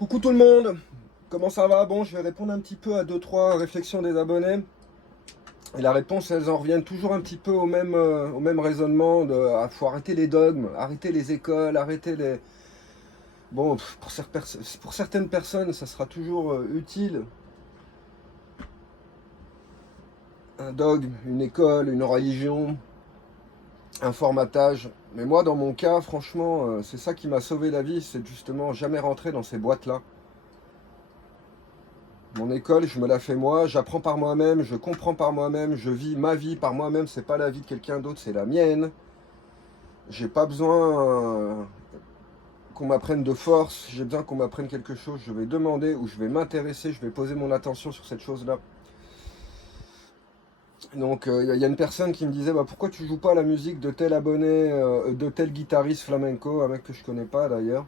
Coucou tout le monde, comment ça va? Bon, je vais répondre un petit peu à deux trois réflexions des abonnés. Et la réponse, elles en reviennent toujours un petit peu au même raisonnement de faut arrêter les dogmes, arrêter les écoles, arrêter les... Bon, pour certaines personnes, ça sera toujours utile, un dogme, une école, une religion, un formatage. Mais moi, dans mon cas, franchement, c'est ça qui m'a sauvé la vie, c'est justement jamais rentrer dans ces boîtes-là. Mon école, je me la fais moi, j'apprends par moi-même, je comprends par moi-même, je vis ma vie par moi-même, c'est pas la vie de quelqu'un d'autre, c'est la mienne. J'ai pas besoin qu'on m'apprenne de force, j'ai besoin qu'on m'apprenne quelque chose, je vais demander ou je vais m'intéresser, je vais poser mon attention sur cette chose-là. Donc y a une personne qui me disait bah, pourquoi tu joues pas la musique de tel abonné, de tel guitariste flamenco, un mec que je connais pas d'ailleurs.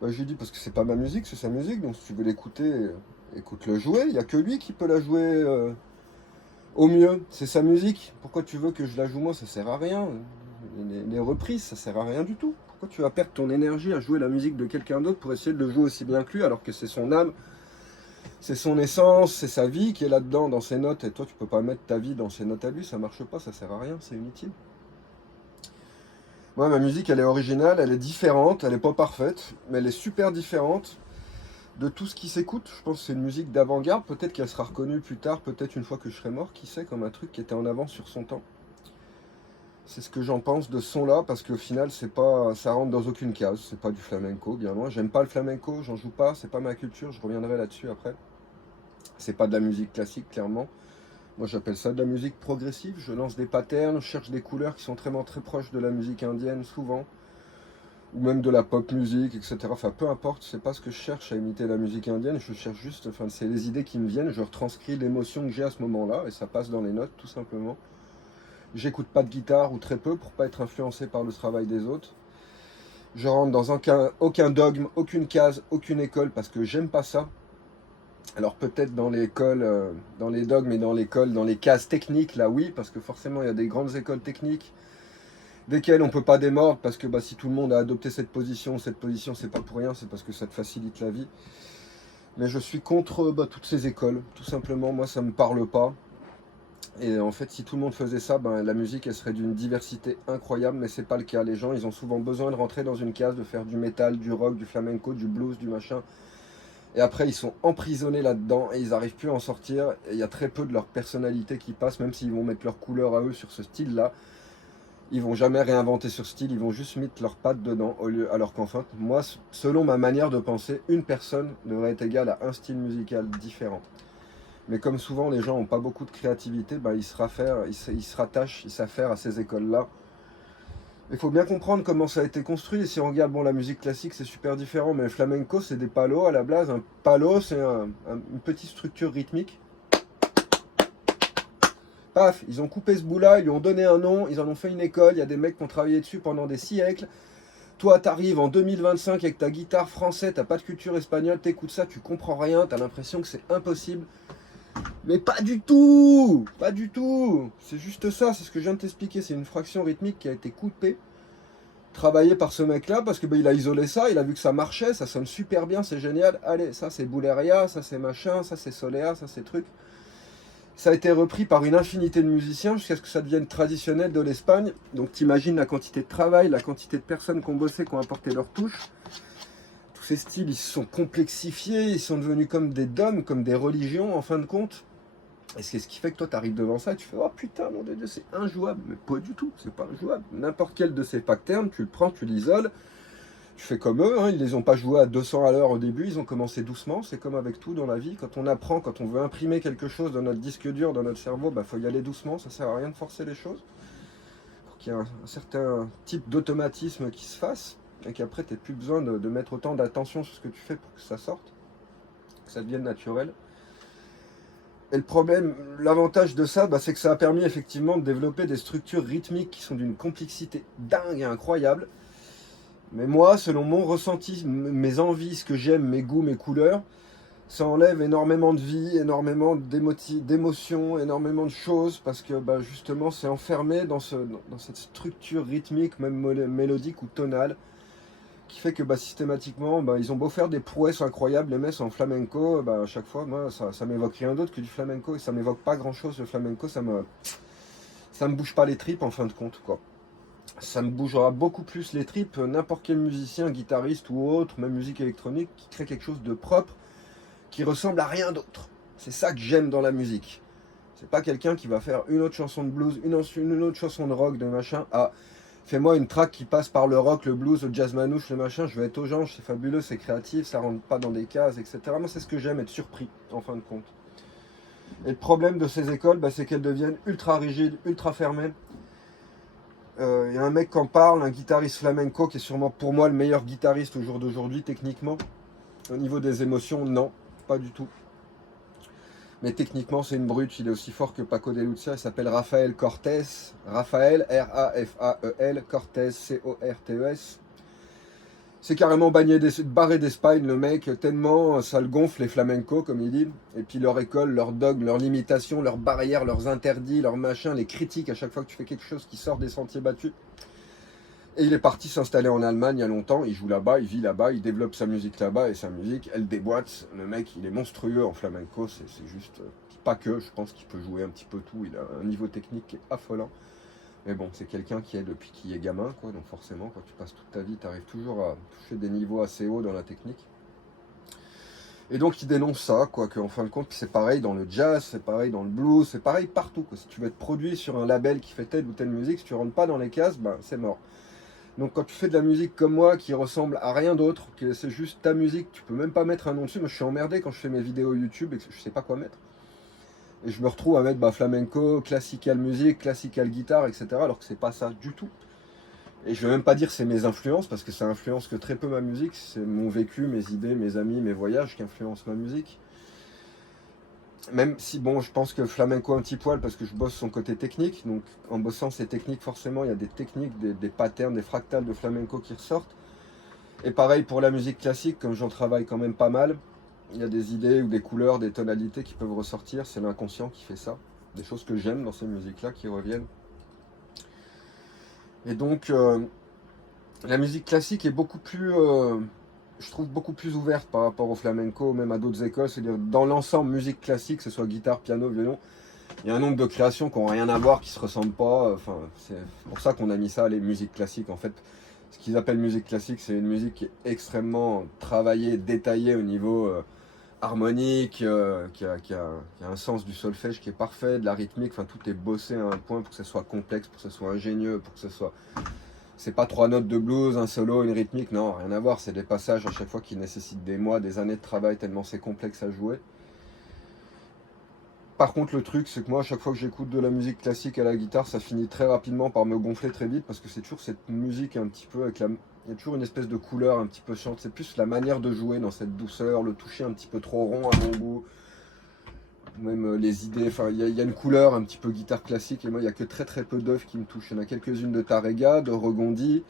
Bah, je lui dis parce que c'est pas ma musique, c'est sa musique, donc si tu veux l'écouter, écoute-le jouer, il y a que lui qui peut la jouer au mieux, c'est sa musique. Pourquoi tu veux que je la joue moi? Ça sert à rien. Les reprises, ça sert à rien du tout. Pourquoi tu vas perdre ton énergie à jouer la musique de quelqu'un d'autre pour essayer de le jouer aussi bien que lui alors que c'est son âme, c'est son essence, c'est sa vie qui est là-dedans dans ses notes et toi tu peux pas mettre ta vie dans ses notes à lui, ça marche pas, ça sert à rien, c'est inutile. Moi ma musique elle est originale, elle est différente, elle est pas parfaite, mais elle est super différente de tout ce qui s'écoute. Je pense que c'est une musique d'avant-garde, peut-être qu'elle sera reconnue plus tard, peut-être une fois que je serai mort, qui sait, comme un truc qui était en avance sur son temps. C'est ce que j'en pense de ce son-là, parce qu'au final, c'est pas, ça rentre dans aucune case. C'est pas du flamenco, bien loin. J'aime pas le flamenco, j'en joue pas, c'est pas ma culture, je reviendrai là-dessus après. C'est pas de la musique classique, clairement. Moi, j'appelle ça de la musique progressive. Je lance des patterns, je cherche des couleurs qui sont très proches de la musique indienne, souvent, ou même de la pop musique, etc. Enfin, peu importe, c'est pas ce que je cherche à imiter la musique indienne, je cherche juste, enfin, c'est les idées qui me viennent, je retranscris l'émotion que j'ai à ce moment-là, et ça passe dans les notes, tout simplement. J'écoute pas de guitare ou très peu pour pas être influencé par le travail des autres. Je rentre dans aucun dogme, aucune case, aucune école parce que j'aime pas ça. Alors peut-être dans l'école, dans les dogmes et dans l'école, dans les cases techniques, là oui, parce que forcément il y a des grandes écoles techniques desquelles on peut pas démordre parce que bah, si tout le monde a adopté cette position c'est pas pour rien, c'est parce que ça te facilite la vie. Mais je suis contre bah, toutes ces écoles, tout simplement, moi ça me parle pas. Et en fait, si tout le monde faisait ça, ben, la musique, elle serait d'une diversité incroyable, mais c'est pas le cas. Les gens, ils ont souvent besoin de rentrer dans une case, de faire du métal, du rock, du flamenco, du blues, du machin. Et après, ils sont emprisonnés là-dedans et ils n'arrivent plus à en sortir. Et il y a très peu de leur personnalité qui passe, même s'ils vont mettre leur couleur à eux sur ce style-là. Ils vont jamais réinventer ce style, ils vont juste mettre leurs pattes dedans. Alors qu'enfin, moi, selon ma manière de penser, une personne devrait être égale à un style musical différent. Mais comme souvent les gens n'ont pas beaucoup de créativité, bah, ils se rattachent, ils s'affairent à ces écoles-là. Il faut bien comprendre comment ça a été construit. Et si on regarde bon, la musique classique, c'est super différent, mais le flamenco, c'est des palos à la base. Un palo, c'est une petite structure rythmique. Paf, ils ont coupé ce bout-là, ils lui ont donné un nom, ils en ont fait une école. Il y a des mecs qui ont travaillé dessus pendant des siècles. Toi, t'arrives en 2025 avec ta guitare française, t'as pas de culture espagnole, t'écoutes ça, tu comprends rien, t'as l'impression que c'est impossible. Mais pas du tout. Pas du tout. C'est juste ça, c'est ce que je viens de t'expliquer. C'est une fraction rythmique qui a été coupée, travaillée par ce mec-là, parce que bah, il a isolé ça, il a vu que ça marchait, ça sonne super bien, c'est génial. Allez, ça c'est Bouleria, ça c'est machin, ça c'est Soléa, ça c'est truc. Ça a été repris par une infinité de musiciens jusqu'à ce que ça devienne traditionnel de l'Espagne. Donc t'imagines la quantité de travail, la quantité de personnes qui ont bossé, qui ont apporté leur touche. Tous ces styles, ils se sont complexifiés, ils sont devenus comme des dogmes, comme des religions en fin de compte. Et c'est ce qui fait que toi, tu arrives devant ça et tu fais oh putain, mon Dieu, c'est injouable. Mais pas du tout, c'est pas injouable. N'importe quel de ces patterns, tu le prends, tu l'isoles, tu fais comme eux. Hein, ils les ont pas joués à 200 à l'heure au début, ils ont commencé doucement. C'est comme avec tout dans la vie. Quand on apprend, quand on veut imprimer quelque chose dans notre disque dur, dans notre cerveau, bah faut y aller doucement. Ça sert à rien de forcer les choses. Pour qu'il y ait un certain type d'automatisme qui se fasse et qu'après, tu n'aies plus besoin de mettre autant d'attention sur ce que tu fais pour que ça sorte, que ça devienne naturel. Et le problème, l'avantage de ça, bah, c'est que ça a permis effectivement de développer des structures rythmiques qui sont d'une complexité dingue et incroyable. Mais moi, selon mon ressenti, mes envies, ce que j'aime, mes goûts, mes couleurs, ça enlève énormément de vie, énormément d'émotions, énormément de choses, parce que bah, justement, c'est enfermé dans cette structure rythmique, même mélodique ou tonale, qui fait que systématiquement, ils ont beau faire des prouesses incroyables, les messes en flamenco, à chaque fois, moi, ça m'évoque rien d'autre que du flamenco, et ça m'évoque pas grand-chose, le flamenco, ça me bouge pas les tripes, en fin de compte, quoi. Ça me bougera beaucoup plus les tripes, n'importe quel musicien, guitariste ou autre, même musique électronique, qui crée quelque chose de propre, qui ressemble à rien d'autre. C'est ça que j'aime dans la musique. C'est pas quelqu'un qui va faire une autre chanson de blues, une autre chanson de rock, de machin. Ah, fais-moi une track qui passe par le rock, le blues, le jazz manouche, le machin, je vais être aux gens, c'est fabuleux, c'est créatif, ça rentre pas dans des cases, etc. Moi, c'est ce que j'aime, être surpris, en fin de compte. Et le problème de ces écoles, c'est qu'elles deviennent ultra rigides, ultra fermées. Y a un mec qui en parle, un guitariste flamenco, qui est sûrement pour moi le meilleur guitariste au jour d'aujourd'hui, techniquement. Au niveau des émotions, non, pas du tout. Mais techniquement, c'est une brute, il est aussi fort que Paco de Lucia, il s'appelle Rafael Cortés. Rafael, R-A-F-A-E-L, Cortés, C-O-R-T-E-S. C'est carrément barré d'Espagne, le mec, tellement ça le gonfle, les flamencos, comme il dit. Et puis leur école, leurs dogmes, leurs limitations, leurs barrières, leurs interdits, leurs machins, les critiques à chaque fois que tu fais quelque chose qui sort des sentiers battus. Et il est parti s'installer en Allemagne il y a longtemps, il joue là-bas, il vit là-bas, il développe sa musique là-bas, et sa musique, elle déboîte. Le mec, il est monstrueux en flamenco, c'est juste... Pas que, je pense qu'il peut jouer un petit peu tout, il a un niveau technique qui est affolant. Mais bon, c'est quelqu'un qui est depuis qu'il est gamin, quoi, donc forcément, quand tu passes toute ta vie, tu arrives toujours à toucher des niveaux assez hauts dans la technique. Et donc il dénonce ça, quoi, qu'en fin de compte, c'est pareil dans le jazz, c'est pareil dans le blues, c'est pareil partout, quoi. Si tu veux être produit sur un label qui fait telle ou telle musique, si tu rentres pas dans les cases, c'est mort. Donc quand tu fais de la musique comme moi, qui ressemble à rien d'autre, que c'est juste ta musique, tu peux même pas mettre un nom dessus. Moi je suis emmerdé quand je fais mes vidéos YouTube et que je sais pas quoi mettre. Et je me retrouve à mettre flamenco, classical musique, classical guitare, etc. Alors que c'est pas ça du tout. Et je vais même pas dire c'est mes influences, parce que ça influence que très peu ma musique. C'est mon vécu, mes idées, mes amis, mes voyages qui influencent ma musique. Même si, bon, je pense que flamenco un petit poil, parce que je bosse son côté technique. Donc en bossant ces techniques, forcément, il y a des techniques, des patterns, des fractales de flamenco qui ressortent. Et pareil pour la musique classique, comme j'en travaille quand même pas mal. Il y a des idées ou des couleurs, des tonalités qui peuvent ressortir. C'est l'inconscient qui fait ça. Des choses que j'aime dans ces musiques-là qui reviennent. Et donc, la musique classique est beaucoup plus, je trouve, beaucoup plus ouverte par rapport au flamenco, même à d'autres écoles. C'est-à-dire, dans l'ensemble, musique classique, que ce soit guitare, piano, violon, il y a un nombre de créations qui n'ont rien à voir, qui ne se ressemblent pas. Enfin, c'est pour ça qu'on a mis ça, les musiques classiques. En fait, ce qu'ils appellent musique classique, c'est une musique qui est extrêmement travaillée, détaillée au niveau harmonique, qui a un sens du solfège qui est parfait, de la rythmique. Enfin, tout est bossé à un point pour que ce soit complexe, pour que ce soit ingénieux, pour que ce soit... C'est pas 3 notes de blues, un solo, une rythmique, non, rien à voir. C'est des passages à chaque fois qui nécessitent des mois, des années de travail, tellement c'est complexe à jouer. Par contre, le truc, c'est que moi, à chaque fois que j'écoute de la musique classique à la guitare, ça finit très rapidement par me gonfler très vite, parce que c'est toujours cette musique un petit peu avec la... Il y a toujours une espèce de couleur un petit peu chiante. C'est plus la manière de jouer dans cette douceur, le toucher un petit peu trop rond à mon goût. Même les idées, enfin, il y a une couleur un petit peu guitare classique, et moi, il n'y a que très très peu d'œuvres qui me touchent. Il y en a quelques-unes de Tárrega, de Regondi,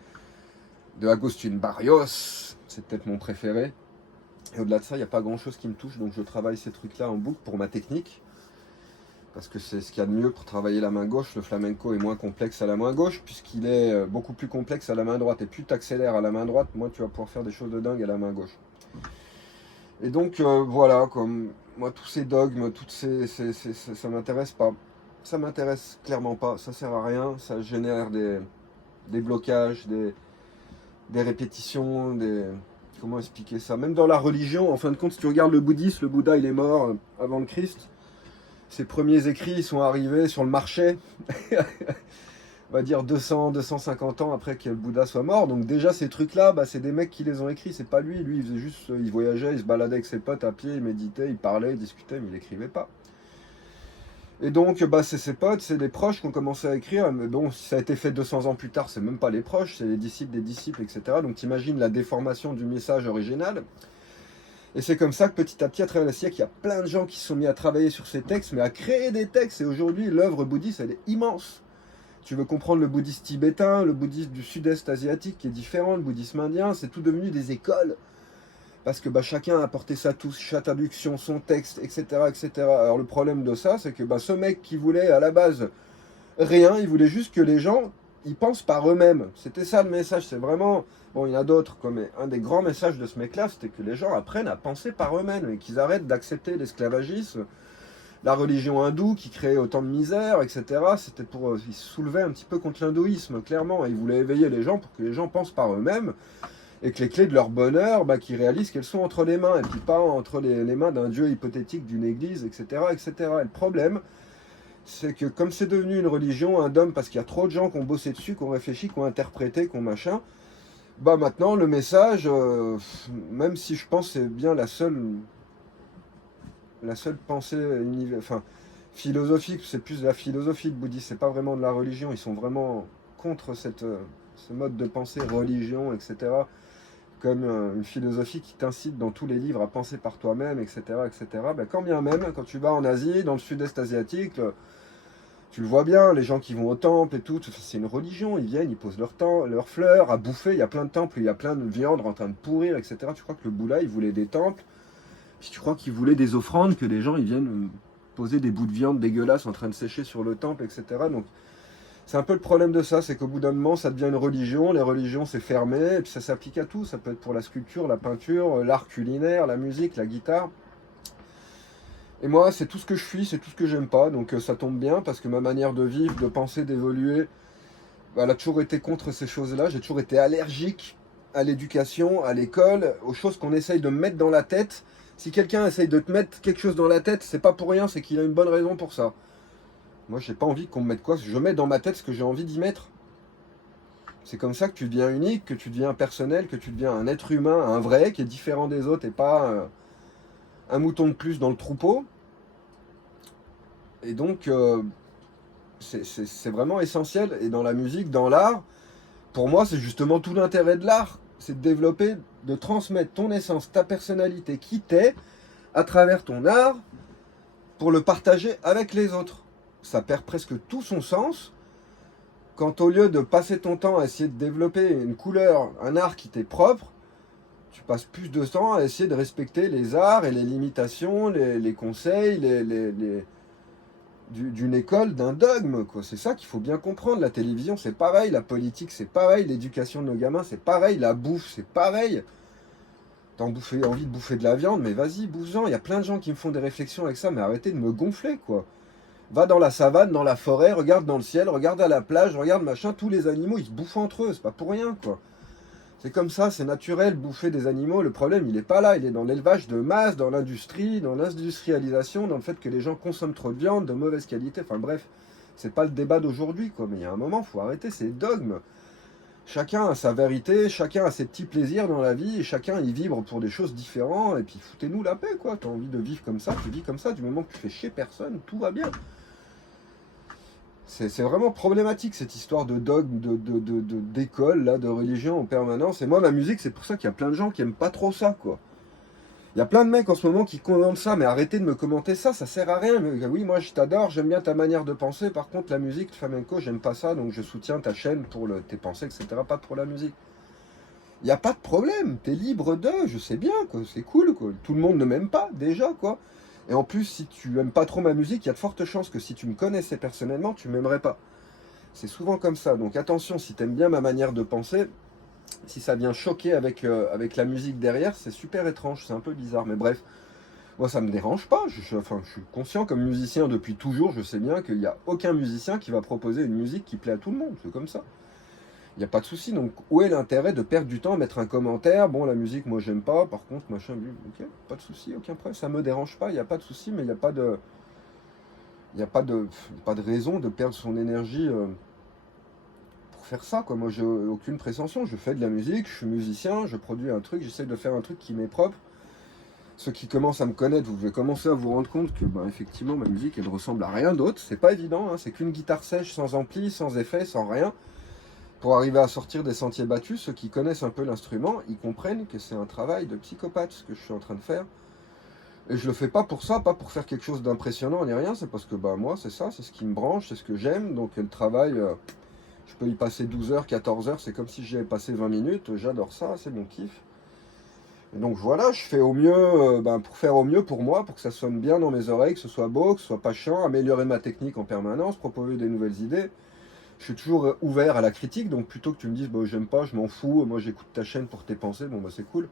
de Agustín Barrios, c'est peut-être mon préféré. Et au-delà de ça, il n'y a pas grand-chose qui me touche, donc je travaille ces trucs-là en boucle pour ma technique. Parce que c'est ce qu'il y a de mieux pour travailler la main gauche. Le flamenco est moins complexe à la main gauche, puisqu'il est beaucoup plus complexe à la main droite. Et plus tu accélères à la main droite, moins tu vas pouvoir faire des choses de dingue à la main gauche. Et donc voilà, comme moi tous ces dogmes, ça m'intéresse pas. Ça m'intéresse clairement pas, ça sert à rien, ça génère des blocages, des répétitions, comment expliquer ça? Même dans la religion, en fin de compte, si tu regardes le bouddhisme, le Bouddha il est mort avant le Christ. Ses premiers écrits sont arrivés sur le marché, on va dire 200, 250 ans après que le Bouddha soit mort. Donc déjà ces trucs-là, c'est des mecs qui les ont écrits, c'est pas lui. Lui, il faisait juste, il voyageait, il se baladait avec ses potes à pied, il méditait, il parlait, il discutait, mais il écrivait pas. Et donc, c'est ses potes, c'est des proches qui ont commencé à écrire. Mais bon, si ça a été fait 200 ans plus tard, c'est même pas les proches, c'est les disciples des disciples, etc. Donc t'imagines la déformation du message original. Et c'est comme ça que petit à petit, à travers les siècles, il y a plein de gens qui se sont mis à travailler sur ces textes, mais à créer des textes. Et aujourd'hui, l'œuvre bouddhiste, elle est immense. Tu veux comprendre le bouddhisme tibétain, le bouddhisme du sud-est asiatique qui est différent, le bouddhisme indien, c'est tout devenu des écoles. Parce que chacun a apporté sa touche, sa traduction, son texte, etc., etc. Alors le problème de ça, c'est que ce mec qui voulait à la base rien, il voulait juste que les gens ils pensent par eux-mêmes. C'était ça le message, c'est vraiment... Bon, il y en a d'autres, quoi, mais un des grands messages de ce mec-là, c'était que les gens apprennent à penser par eux-mêmes et qu'ils arrêtent d'accepter l'esclavagisme, la religion hindoue qui créait autant de misère, etc. C'était pour... Ils se soulevaient un petit peu contre l'hindouisme, clairement, et ils voulaient éveiller les gens pour que les gens pensent par eux-mêmes et que les clés de leur bonheur, qu'ils réalisent qu'elles sont entre les mains, et puis pas entre les mains d'un dieu hypothétique d'une église, etc., etc. Et le problème, c'est que comme c'est devenu une religion, un dogme, parce qu'il y a trop de gens qui ont bossé dessus, qui ont réfléchi, qui ont interprété, qui ont machin, maintenant le message, même si je pense que c'est bien la seule pensée enfin, philosophique, c'est plus de la philosophie, le bouddhisme, c'est pas vraiment de la religion, ils sont vraiment contre ce mode de pensée, religion, etc., comme une philosophie qui t'incite dans tous les livres à penser par toi-même, etc., etc. Quand bien même, quand tu vas en Asie, dans le sud-est asiatique, tu le vois bien, les gens qui vont au temple et tout, c'est une religion, ils viennent, ils posent leurs fleurs à bouffer, il y a plein de temples, il y a plein de viande en train de pourrir, etc. Tu crois que le Bouddha, il voulait des temples, puis tu crois qu'il voulait des offrandes, que les gens, ils viennent poser des bouts de viande dégueulasses en train de sécher sur le temple, etc. Donc, c'est un peu le problème de ça, c'est qu'au bout d'un moment, ça devient une religion, les religions, c'est fermé, et puis ça s'applique à tout, ça peut être pour la sculpture, la peinture, l'art culinaire, la musique, la guitare. Et moi, c'est tout ce que je suis, c'est tout ce que j'aime pas, donc ça tombe bien, parce que ma manière de vivre, de penser, d'évoluer, elle a toujours été contre ces choses-là, j'ai toujours été allergique à l'éducation, à l'école, aux choses qu'on essaye de me mettre dans la tête. Si quelqu'un essaye de te mettre quelque chose dans la tête, c'est pas pour rien, c'est qu'il a une bonne raison pour ça. Moi, j'ai pas envie qu'on me mette quoi, je mets dans ma tête ce que j'ai envie d'y mettre. C'est comme ça que tu deviens unique, que tu deviens personnel, que tu deviens un être humain, un vrai, qui est différent des autres et pas un mouton de plus dans le troupeau. Et donc, c'est vraiment essentiel. Et dans la musique, dans l'art, pour moi, c'est justement tout l'intérêt de l'art. C'est de développer, de transmettre ton essence, ta personnalité, qui t'es, à travers ton art, pour le partager avec les autres. Ça perd presque tout son sens quand au lieu de passer ton temps à essayer de développer une couleur, un art qui t'est propre, tu passes plus de temps à essayer de respecter les arts et les limitations, les conseils, d'une école, d'un dogme, quoi. C'est ça qu'il faut bien comprendre. La télévision, c'est pareil, la politique, c'est pareil, l'éducation de nos gamins, c'est pareil, la bouffe, c'est pareil. T'as envie de bouffer de la viande, mais vas-y, bouffe-en. Il y a plein de gens qui me font des réflexions avec ça, mais arrêtez de me gonfler, quoi. Va dans la savane, dans la forêt, regarde dans le ciel, regarde à la plage, regarde machin, tous les animaux, ils se bouffent entre eux, c'est pas pour rien, quoi. C'est comme ça, c'est naturel, bouffer des animaux. Le problème, il n'est pas là, il est dans l'élevage de masse, dans l'industrie, dans l'industrialisation, dans le fait que les gens consomment trop de viande, de mauvaise qualité. Enfin bref, c'est pas le débat d'aujourd'hui, quoi. Mais il y a un moment, il faut arrêter ces dogmes. Chacun a sa vérité, chacun a ses petits plaisirs dans la vie, et chacun y vibre pour des choses différentes. Et puis foutez-nous la paix, quoi. T'as envie de vivre comme ça, tu vis comme ça. Du moment que tu fais chier personne, tout va bien. C'est vraiment problématique cette histoire de dogme, d'école, là, de religion en permanence. Et moi, ma musique, c'est pour ça qu'il y a plein de gens qui aiment pas trop ça, quoi. Il y a plein de mecs en ce moment qui commentent ça, mais arrêtez de me commenter ça, ça sert à rien. Mais, oui, moi je t'adore, j'aime bien ta manière de penser. Par contre, la musique, le flamenco, j'aime pas ça, donc je soutiens ta chaîne pour tes pensées, etc. Pas pour la musique. Il n'y a pas de problème, t'es libre de, je sais bien, quoi, c'est cool, quoi. Tout le monde ne m'aime pas, déjà, quoi. Et en plus, si tu aimes pas trop ma musique, il y a de fortes chances que si tu me connaissais personnellement, tu m'aimerais pas. C'est souvent comme ça, donc attention, si t'aimes bien ma manière de penser, si ça vient choquer avec la musique derrière, c'est super étrange, c'est un peu bizarre, mais bref, moi ça me dérange pas, enfin, je suis conscient comme musicien depuis toujours, je sais bien qu'il n'y a aucun musicien qui va proposer une musique qui plaît à tout le monde, c'est comme ça. Il n'y a pas de souci, donc où est l'intérêt de perdre du temps à mettre un commentaire, bon la musique moi j'aime pas, par contre machin, ok, pas de souci, aucun problème, ça me dérange pas, il n'y a pas de souci, mais il n'y a pas de... Il n'y a pas de raison de perdre son énergie pour faire ça, quoi. Moi, j'ai aucune prétention. Je fais de la musique, je suis musicien, je produis un truc, j'essaie de faire un truc qui m'est propre. Ceux qui commencent à me connaître, vous devez commencer à vous rendre compte que, effectivement, ma musique, elle ressemble à rien d'autre. C'est pas évident, hein. C'est qu'une guitare sèche, sans ampli, sans effet, sans rien. Pour arriver à sortir des sentiers battus, ceux qui connaissent un peu l'instrument, ils comprennent que c'est un travail de psychopathe, ce que je suis en train de faire. Et je le fais pas pour ça, pas pour faire quelque chose d'impressionnant ni rien, c'est parce que moi c'est ça, c'est ce qui me branche, c'est ce que j'aime, donc le travail, je peux y passer 12 heures, 14 heures, c'est comme si j'y avais passé 20 minutes, j'adore ça, c'est mon kiff. Et donc voilà, je fais au mieux, pour faire au mieux pour moi, pour que ça sonne bien dans mes oreilles, que ce soit beau, que ce soit pas chiant, améliorer ma technique en permanence, proposer des nouvelles idées. Je suis toujours ouvert à la critique, donc plutôt que tu me dises bah, j'aime pas, je m'en fous, moi j'écoute ta chaîne pour tes pensées, bon bah c'est cool.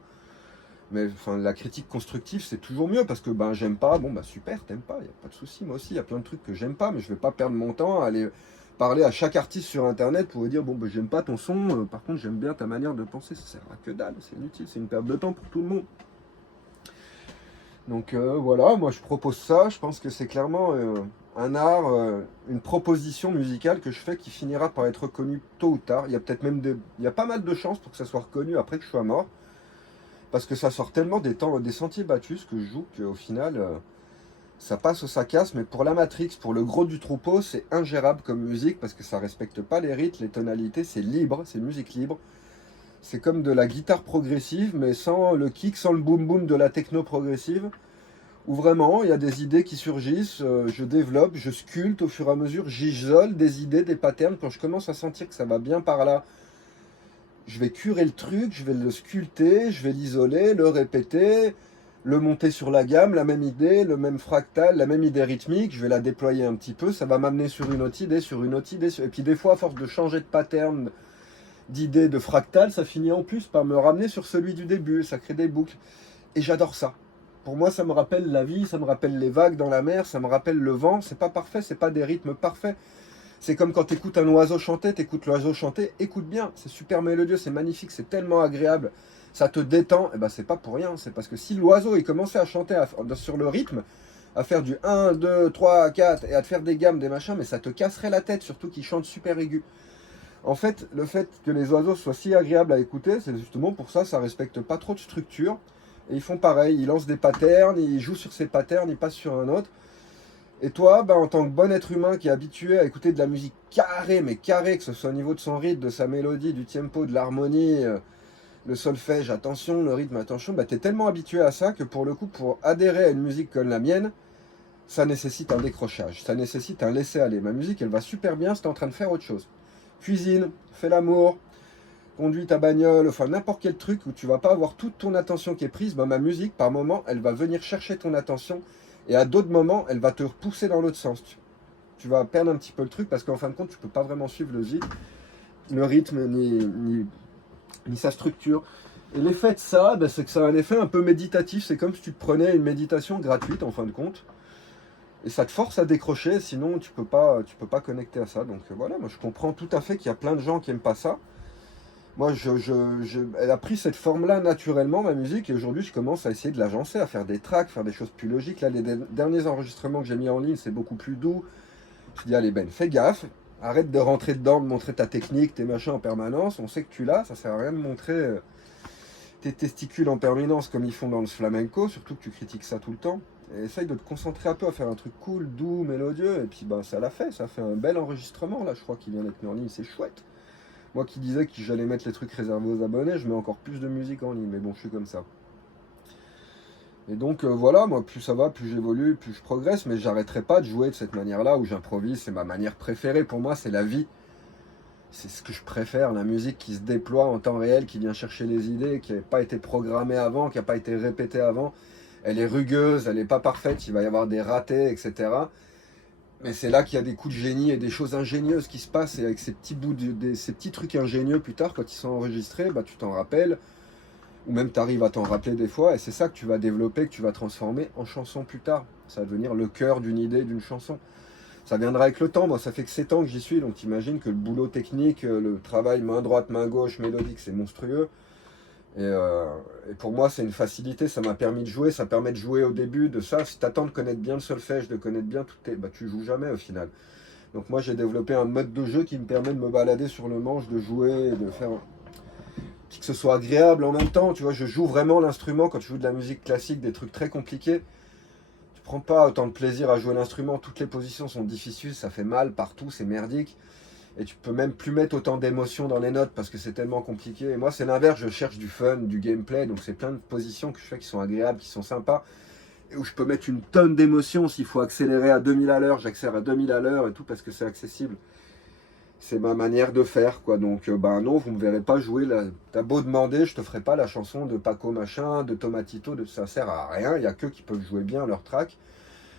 Mais enfin, la critique constructive, c'est toujours mieux parce que ben j'aime pas, bon bah super, t'aimes pas, y a pas de souci. Moi aussi, il y a plein de trucs que j'aime pas, mais je vais pas perdre mon temps à aller parler à chaque artiste sur internet pour lui dire bon bah j'aime pas ton son, par contre j'aime bien ta manière de penser, ça sert à que dalle, c'est inutile, c'est une perte de temps pour tout le monde. Donc voilà, moi je propose ça, je pense que c'est clairement un art, une proposition musicale que je fais qui finira par être reconnue tôt ou tard. Il y a peut-être même il y a pas mal de chances pour que ça soit reconnu après que je sois mort. Parce que ça sort tellement des sentiers battus ce que je joue qu'au final, ça passe ou ça casse. Mais pour la Matrix, pour le gros du troupeau, c'est ingérable comme musique parce que ça respecte pas les rythmes, les tonalités, c'est libre, c'est musique libre. C'est comme de la guitare progressive, mais sans le kick, sans le boom boom de la techno progressive. Où vraiment, il y a des idées qui surgissent, je développe, je sculpte au fur et à mesure, j'isole des idées, des patterns. Quand je commence à sentir que ça va bien par là, je vais curer le truc, je vais le sculpter, je vais l'isoler, le répéter, le monter sur la gamme, la même idée, le même fractal, la même idée rythmique, je vais la déployer un petit peu, ça va m'amener sur une autre idée, sur une autre idée. Et puis des fois, à force de changer de pattern, d'idée, de fractal, ça finit en plus par me ramener sur celui du début, ça crée des boucles. Et j'adore ça. Pour moi, ça me rappelle la vie, ça me rappelle les vagues dans la mer, ça me rappelle le vent. C'est pas parfait, c'est pas des rythmes parfaits. C'est comme quand tu écoutes un oiseau chanter, tu écoutes l'oiseau chanter, écoute bien, c'est super mélodieux, c'est magnifique, c'est tellement agréable, ça te détend, et ben c'est pas pour rien, c'est parce que si l'oiseau il commençait à chanter sur le rythme, à faire du 1, 2, 3, 4, et à te faire des gammes, des machins, mais ça te casserait la tête, surtout qu'ils chantent super aigu. En fait, le fait que les oiseaux soient si agréables à écouter, c'est justement pour ça, ça respecte pas trop de structure, et ils font pareil, ils lancent des patterns, ils jouent sur ces patterns, ils passent sur un autre. Et toi, ben, en tant que bon être humain qui est habitué à écouter de la musique carrée, mais carrée, que ce soit au niveau de son rythme, de sa mélodie, du tempo, de l'harmonie, le solfège, attention, le rythme, attention, ben, tu es tellement habitué à ça que pour le coup, pour adhérer à une musique comme la mienne, ça nécessite un décrochage, ça nécessite un laisser-aller. Ma musique, elle va super bien si tu es en train de faire autre chose. Cuisine, fais l'amour, conduis ta bagnole, enfin n'importe quel truc où tu vas pas avoir toute ton attention qui est prise, ben, ma musique, par moment, elle va venir chercher ton attention et à d'autres moments, elle va te repousser dans l'autre sens. Tu vas perdre un petit peu le truc parce qu'en fin de compte, tu peux pas vraiment suivre le rythme ni sa structure. Et l'effet de ça, ben, c'est que ça a un effet un peu méditatif. C'est comme si tu te prenais une méditation gratuite en fin de compte. Et ça te force à décrocher, sinon tu peux pas connecter à ça. Donc voilà, moi je comprends tout à fait qu'il y a plein de gens qui aiment pas ça. Moi, elle a pris cette forme-là naturellement, ma musique, et aujourd'hui, je commence à essayer de l'agencer, à faire des tracks, faire des choses plus logiques. Là, les derniers enregistrements que j'ai mis en ligne, c'est beaucoup plus doux. Je dis, allez Ben, fais gaffe, arrête de rentrer dedans, de montrer ta technique, tes machins en permanence. On sait que tu l'as, ça sert à rien de montrer tes testicules en permanence comme ils font dans le flamenco, surtout que tu critiques ça tout le temps. Et essaye de te concentrer un peu à faire un truc cool, doux, mélodieux, et puis ben, ça l'a fait, ça fait un bel enregistrement, là, je crois qu'il vient d'être mis en ligne, c'est chouette. Moi qui disais que j'allais mettre les trucs réservés aux abonnés, je mets encore plus de musique en ligne, mais bon, je suis comme ça. Et donc voilà, moi plus ça va, plus j'évolue, plus je progresse, mais j'arrêterai pas de jouer de cette manière-là où j'improvise, c'est ma manière préférée pour moi, c'est la vie. C'est ce que je préfère, la musique qui se déploie en temps réel, qui vient chercher les idées, qui n'a pas été programmée avant, qui n'a pas été répétée avant. Elle est rugueuse, elle n'est pas parfaite, il va y avoir des ratés, etc. Mais c'est là qu'il y a des coups de génie et des choses ingénieuses qui se passent. Et avec ces petits ces petits trucs ingénieux plus tard, quand ils sont enregistrés, bah, tu t'en rappelles. Ou même tu arrives à t'en rappeler des fois. Et c'est ça que tu vas développer, que tu vas transformer en chanson plus tard. Ça va devenir le cœur d'une idée, d'une chanson. Ça viendra avec le temps. Moi, ça fait que 7 ans que j'y suis. Donc t'imagines que le boulot technique, le travail main droite, main gauche, mélodique, c'est monstrueux. Et pour moi, c'est une facilité, ça m'a permis de jouer, ça permet de jouer au début de ça. Si tu attends de connaître bien le solfège, de connaître bien bah, tu joues jamais au final. Donc moi, j'ai développé un mode de jeu qui me permet de me balader sur le manche, de jouer, de faire que ce soit agréable en même temps. Tu vois, je joue vraiment l'instrument quand je joue de la musique classique, des trucs très compliqués. Tu prends pas autant de plaisir à jouer l'instrument, toutes les positions sont difficiles, ça fait mal partout, c'est merdique. Et tu peux même plus mettre autant d'émotions dans les notes parce que c'est tellement compliqué. Et moi, c'est l'inverse, je cherche du fun, du gameplay. Donc, c'est plein de positions que je fais qui sont agréables, qui sont sympas. Et où je peux mettre une tonne d'émotions. S'il faut accélérer à 2000 à l'heure, j'accélère à 2000 à l'heure et tout parce que c'est accessible. C'est ma manière de faire, quoi. Donc, ben non, vous ne me verrez pas jouer. T'as beau demander, je te ferai pas la chanson de Paco Machin, de Tomatito. Ça sert à rien. Il n'y a qu'eux qui peuvent jouer bien leur track.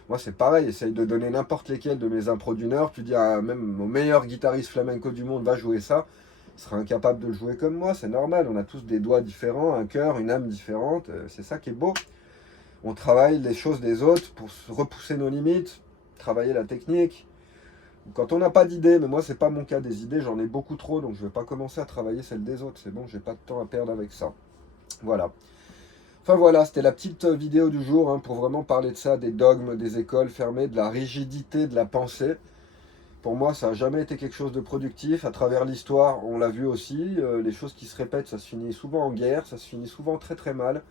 Moi, c'est pareil, essaye de donner n'importe lesquels de mes impros d'une heure. Tu dis à même au meilleur guitariste flamenco du monde, va jouer ça. Il sera incapable de le jouer comme moi, c'est normal. On a tous des doigts différents, un cœur, une âme différente. C'est ça qui est beau. On travaille les choses des autres pour repousser nos limites, travailler la technique. Quand on n'a pas d'idées, mais moi c'est pas mon cas, des idées j'en ai beaucoup trop, donc je vais pas commencer à travailler celles des autres, c'est bon, j'ai pas de temps à perdre avec ça. Voilà. Enfin voilà, c'était la petite vidéo du jour hein, pour vraiment parler de ça, des dogmes, des écoles fermées, de la rigidité de la pensée. Pour moi, ça n'a jamais été quelque chose de productif. À travers l'histoire, on l'a vu aussi, les choses qui se répètent, ça se finit souvent en guerre, ça se finit souvent très très mal.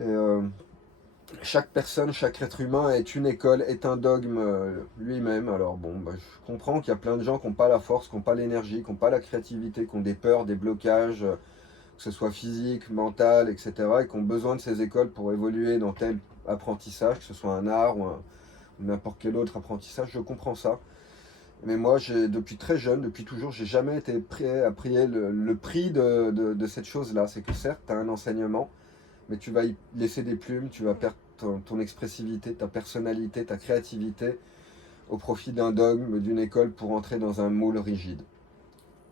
Et, chaque personne, chaque être humain est une école, est un dogme lui-même. Alors bon, bah, je comprends qu'il y a plein de gens qui n'ont pas la force, qui n'ont pas l'énergie, qui n'ont pas la créativité, qui ont des peurs, des blocages, que ce soit physique, mental, etc. et qui ont besoin de ces écoles pour évoluer dans tel apprentissage, que ce soit un art ou n'importe quel autre apprentissage. Je comprends ça. Mais moi, depuis très jeune, depuis toujours, j'ai jamais été prêt à payer le prix de cette chose-là. C'est que certes, tu as un enseignement, mais tu vas y laisser des plumes, tu vas perdre ton expressivité, ta personnalité, ta créativité au profit d'un dogme, d'une école pour entrer dans un moule rigide.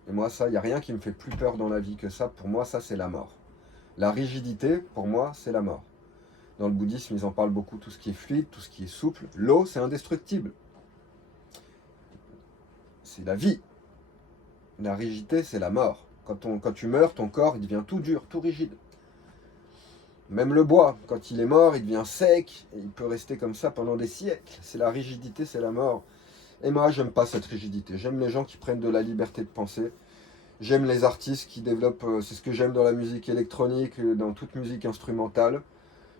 Et moi, ça, il n'y a rien qui me fait plus peur dans la vie que ça. Pour moi, ça, c'est la mort. La rigidité, pour moi, c'est la mort. Dans le bouddhisme, ils en parlent beaucoup, tout ce qui est fluide, tout ce qui est souple. L'eau, c'est indestructible. C'est la vie. La rigidité, c'est la mort. Quand tu meurs, ton corps, il devient tout dur, tout rigide. Même le bois, quand il est mort, il devient sec, et il peut rester comme ça pendant des siècles. C'est la rigidité, c'est la mort. Et moi, j'aime pas cette rigidité. J'aime les gens qui prennent de la liberté de penser. J'aime les artistes qui développent, c'est ce que j'aime dans la musique électronique, dans toute musique instrumentale.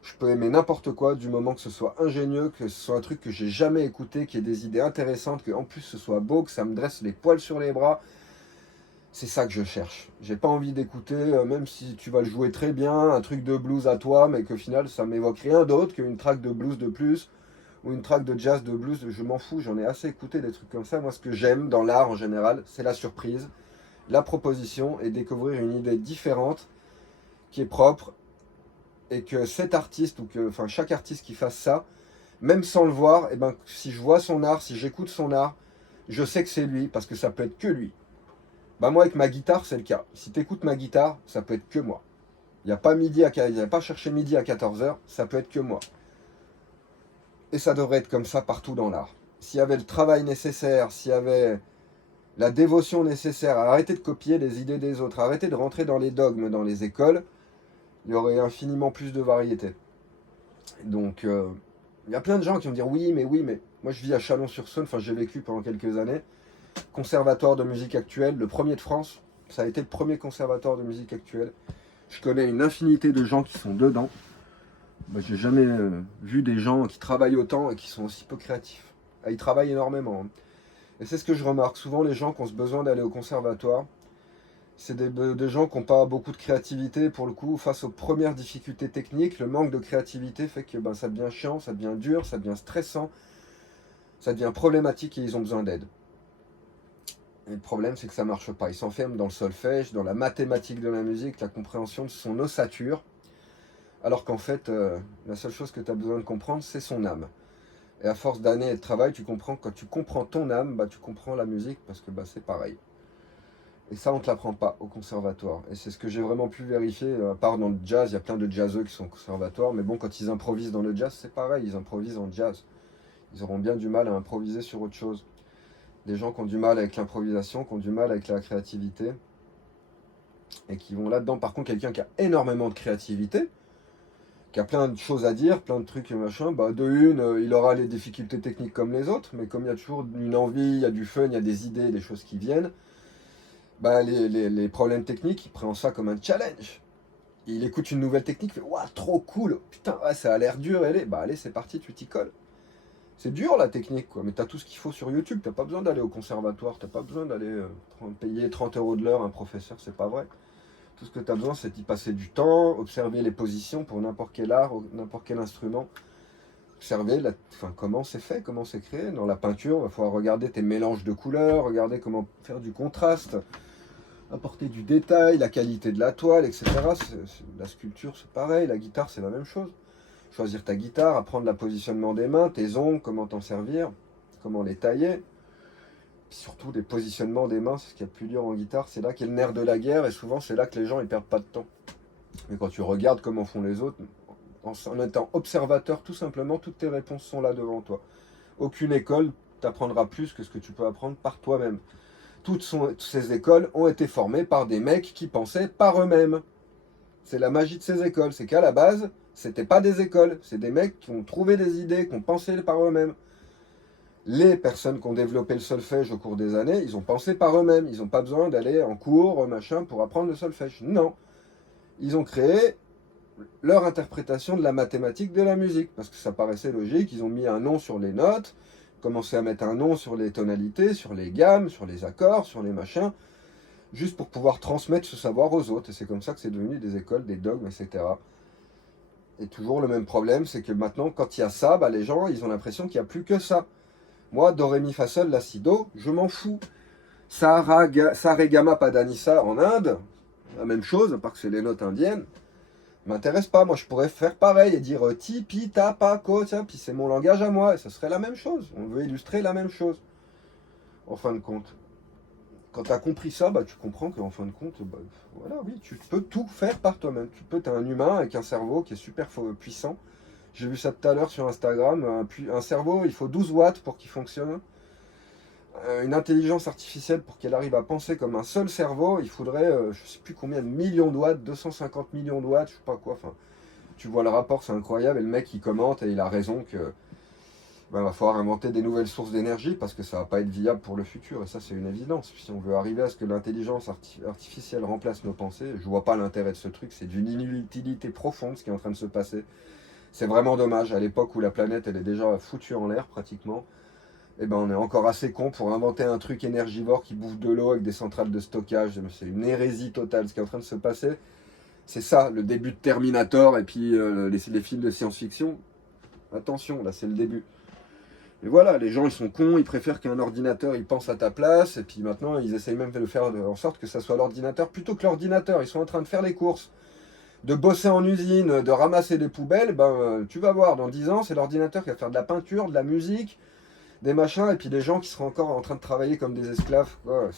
Je peux aimer n'importe quoi du moment que ce soit ingénieux, que ce soit un truc que j'ai jamais écouté, qui ait des idées intéressantes, que en plus ce soit beau, que ça me dresse les poils sur les bras. C'est ça que je cherche. J'ai pas envie d'écouter, même si tu vas le jouer très bien, un truc de blues à toi, mais qu'au final ça m'évoque rien d'autre qu'une track de blues de plus, ou une track de jazz de blues, je m'en fous, j'en ai assez écouté des trucs comme ça. Moi ce que j'aime dans l'art en général, c'est la surprise, la proposition et découvrir une idée différente, qui est propre, et que cet artiste, ou que enfin chaque artiste qui fasse ça, même sans le voir, et ben, si je vois son art, si j'écoute son art, je sais que c'est lui, parce que ça peut être que lui. Bah moi avec ma guitare c'est le cas. Si tu écoutes ma guitare, ça peut être que moi. Il n'y a pas cherché midi à 14h, ça peut être que moi. Et ça devrait être comme ça partout dans l'art. S'il y avait le travail nécessaire, s'il y avait la dévotion nécessaire à arrêter de copier les idées des autres, à arrêter de rentrer dans les dogmes dans les écoles, il y aurait infiniment plus de variété. Donc il y a plein de gens qui vont dire oui mais moi je vis à Chalon-sur-Saône, enfin j'ai vécu pendant quelques années. Conservatoire de musique actuelle, le premier de France. Ça a été le premier conservatoire de musique actuelle. Je connais une infinité de gens qui sont dedans. Bah, j'ai jamais vu des gens qui travaillent autant et qui sont aussi peu créatifs. Ah, ils travaillent énormément. Hein. Et c'est ce que je remarque. Souvent, les gens qui ont ce besoin d'aller au conservatoire, c'est des gens qui n'ont pas beaucoup de créativité. Pour le coup, face aux premières difficultés techniques, le manque de créativité fait que ça devient chiant, ça devient dur, ça devient stressant, ça devient problématique et ils ont besoin d'aide. Et le problème, c'est que ça marche pas. Ils s'enferment dans le solfège, dans la mathématique de la musique, la compréhension de son ossature, alors qu'en fait, la seule chose que tu as besoin de comprendre, c'est son âme. Et à force d'années et de travail, tu comprends que quand tu comprends ton âme, tu comprends la musique, parce que c'est pareil. Et ça, on ne te l'apprend pas au conservatoire. Et c'est ce que j'ai vraiment pu vérifier, à part dans le jazz, il y a plein de jazzeux qui sont au conservatoire, mais bon, quand ils improvisent dans le jazz, c'est pareil, ils improvisent en jazz. Ils auront bien du mal à improviser sur autre chose. Des gens qui ont du mal avec l'improvisation, qui ont du mal avec la créativité, et qui vont là-dedans. Par contre, quelqu'un qui a énormément de créativité, qui a plein de choses à dire, plein de trucs et machin, il aura les difficultés techniques comme les autres, mais comme il y a toujours une envie, il y a du fun, il y a des idées, des choses qui viennent, les problèmes techniques, il prend ça comme un challenge. Il écoute une nouvelle technique, il fait « Waouh, trop cool, putain, ouais, ça a l'air dur, allez, c'est parti, tu t'y colles. » C'est dur la technique, quoi, mais t'as tout ce qu'il faut sur YouTube, t'as pas besoin d'aller au conservatoire, t'as pas besoin d'aller payer 30 € de l'heure un professeur, c'est pas vrai. Tout ce que t'as besoin, c'est d'y passer du temps, observer les positions pour n'importe quel art, n'importe quel instrument. Observer comment c'est fait, comment c'est créé. Dans la peinture, il va falloir regarder tes mélanges de couleurs, regarder comment faire du contraste, apporter du détail, la qualité de la toile, etc. La sculpture, c'est pareil, la guitare, c'est la même chose. choisir ta guitare, apprendre le positionnement des mains, tes ongles, comment t'en servir, comment les tailler. Puis surtout des positionnements des mains, c'est ce qu'il y a de plus dur en guitare, c'est là qu'est le nerf de la guerre et souvent c'est là que les gens ils perdent pas de temps. Mais quand tu regardes comment font les autres, en étant observateur tout simplement, toutes tes réponses sont là devant toi. Aucune école t'apprendra plus que ce que tu peux apprendre par toi-même. Toutes ces écoles ont été formées par des mecs qui pensaient par eux-mêmes. C'est la magie de ces écoles, c'est qu'à la base, c'était pas des écoles, c'est des mecs qui ont trouvé des idées, qui ont pensé par eux-mêmes. Les personnes qui ont développé le solfège au cours des années, ils ont pensé par eux-mêmes. Ils n'ont pas besoin d'aller en cours, machin, pour apprendre le solfège. Non. Ils ont créé leur interprétation de la mathématique de la musique, parce que ça paraissait logique. Ils ont mis un nom sur les notes, commencé à mettre un nom sur les tonalités, sur les gammes, sur les accords, sur les machins, juste pour pouvoir transmettre ce savoir aux autres. Et c'est comme ça que c'est devenu des écoles, des dogmes, etc. Et toujours le même problème, c'est que maintenant, quand il y a ça, bah, les gens, ils ont l'impression qu'il n'y a plus que ça. Moi, do, ré, mi, fa, sol, la, si, do, je m'en fous. Sa, ré, ga, ma, pa, da, ni, sa en Inde, la même chose, à part que c'est les notes indiennes, m'intéresse pas. Moi, je pourrais faire pareil et dire ti, pi, ta, pa, ko, tiens, puis c'est mon langage à moi, et ce serait la même chose. On veut illustrer la même chose, en fin de compte. Quand tu as compris ça, bah, tu comprends qu'en fin de compte, bah, voilà, oui, tu peux tout faire par toi-même. Tu es un humain avec un cerveau qui est super puissant. J'ai vu ça tout à l'heure sur Instagram. Un cerveau, il faut 12 watts pour qu'il fonctionne. Une intelligence artificielle, pour qu'elle arrive à penser comme un seul cerveau, il faudrait, je ne sais plus combien de millions de watts, 250 millions de watts, je sais pas quoi. Enfin, tu vois le rapport, c'est incroyable. Et le mec, il commente et il a raison que va falloir inventer des nouvelles sources d'énergie parce que ça va pas être viable pour le futur. Et ça, c'est une évidence. Si on veut arriver à ce que l'intelligence artificielle remplace nos pensées, je vois pas l'intérêt de ce truc. C'est d'une inutilité profonde ce qui est en train de se passer. C'est vraiment dommage. À l'époque où la planète elle est déjà foutue en l'air pratiquement, et ben on est encore assez con pour inventer un truc énergivore qui bouffe de l'eau avec des centrales de stockage. C'est une hérésie totale ce qui est en train de se passer. C'est ça, le début de Terminator et puis les films de science-fiction. Attention, là c'est le début. Et voilà, les gens ils sont cons, ils préfèrent qu'un ordinateur il pense à ta place, et puis maintenant ils essayent même de faire en sorte que ça soit l'ordinateur plutôt que l'ordinateur. Ils sont en train de faire les courses, de bosser en usine, de ramasser des poubelles. Tu vas voir, dans 10 ans, c'est l'ordinateur qui va faire de la peinture, de la musique, des machins, et puis des gens qui seront encore en train de travailler comme des esclaves. Ouais,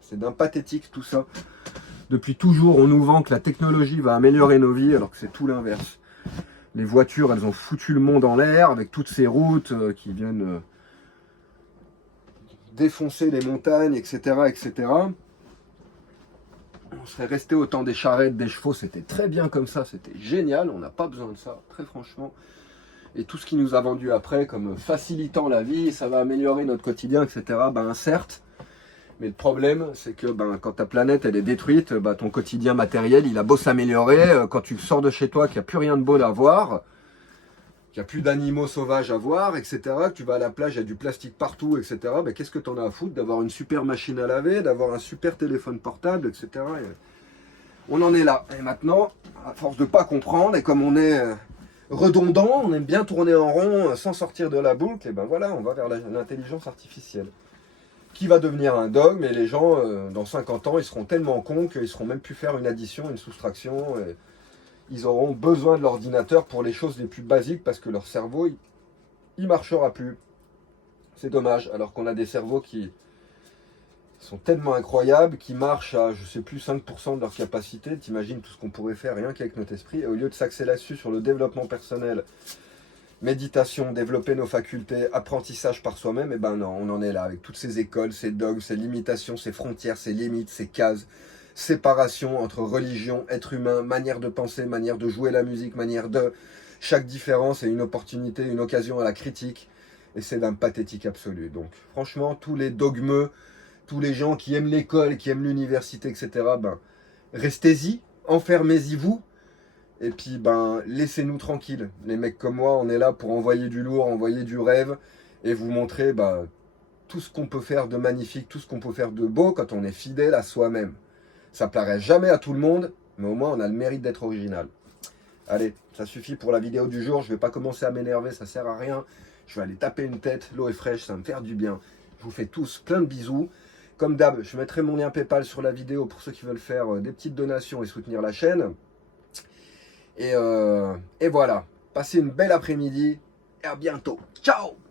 c'est d'un pathétique tout ça. Depuis toujours, on nous vend que la technologie va améliorer nos vies, alors que c'est tout l'inverse. Les voitures, elles ont foutu le monde en l'air avec toutes ces routes qui viennent défoncer les montagnes, etc., etc. On serait resté au temps des charrettes, des chevaux, c'était très bien comme ça, c'était génial, on n'a pas besoin de ça, très franchement. Et tout ce qui nous a vendu après, comme facilitant la vie, ça va améliorer notre quotidien, etc., certes. Mais le problème, c'est que quand ta planète elle est détruite, ton quotidien matériel, il a beau s'améliorer, quand tu sors de chez toi, qu'il n'y a plus rien de beau à voir, qu'il n'y a plus d'animaux sauvages à voir, etc., que tu vas à la plage, il y a du plastique partout, etc., qu'est-ce que tu en as à foutre d'avoir une super machine à laver, d'avoir un super téléphone portable, etc. Et on en est là. Et maintenant, à force de ne pas comprendre, et comme on est redondant, on aime bien tourner en rond sans sortir de la boucle, et voilà, on va vers l'intelligence artificielle. Qui va devenir un dogme, et les gens, dans 50 ans, ils seront tellement cons qu'ils ne seront même plus faire une addition, une soustraction. Et ils auront besoin de l'ordinateur pour les choses les plus basiques parce que leur cerveau, il marchera plus. C'est dommage, alors qu'on a des cerveaux qui sont tellement incroyables, qui marchent à, je sais plus, 5% de leur capacité. T'imagines tout ce qu'on pourrait faire rien qu'avec notre esprit. Et au lieu de s'axer là-dessus, sur le développement personnel, méditation, développer nos facultés, apprentissage par soi-même, non, on en est là avec toutes ces écoles, ces dogmes, ces limitations, ces frontières, ces limites, ces cases, séparation entre religion, être humain, manière de penser, manière de jouer la musique, manière de... Chaque différence est une opportunité, une occasion à la critique, et c'est d'un pathétique absolu. Donc franchement, tous les dogmeux, tous les gens qui aiment l'école, qui aiment l'université, etc., restez-y, enfermez-y vous, et puis, laissez-nous tranquilles. Les mecs comme moi, on est là pour envoyer du lourd, envoyer du rêve, et vous montrer tout ce qu'on peut faire de magnifique, tout ce qu'on peut faire de beau quand on est fidèle à soi-même. Ça plairait jamais à tout le monde, mais au moins on a le mérite d'être original. Allez, ça suffit pour la vidéo du jour. Je vais pas commencer à m'énerver, ça sert à rien. Je vais aller taper une tête, l'eau est fraîche, ça va me faire du bien. Je vous fais tous plein de bisous. Comme d'hab, je mettrai mon lien PayPal sur la vidéo pour ceux qui veulent faire des petites donations et soutenir la chaîne. Et voilà. Passez une belle après-midi et à bientôt. Ciao!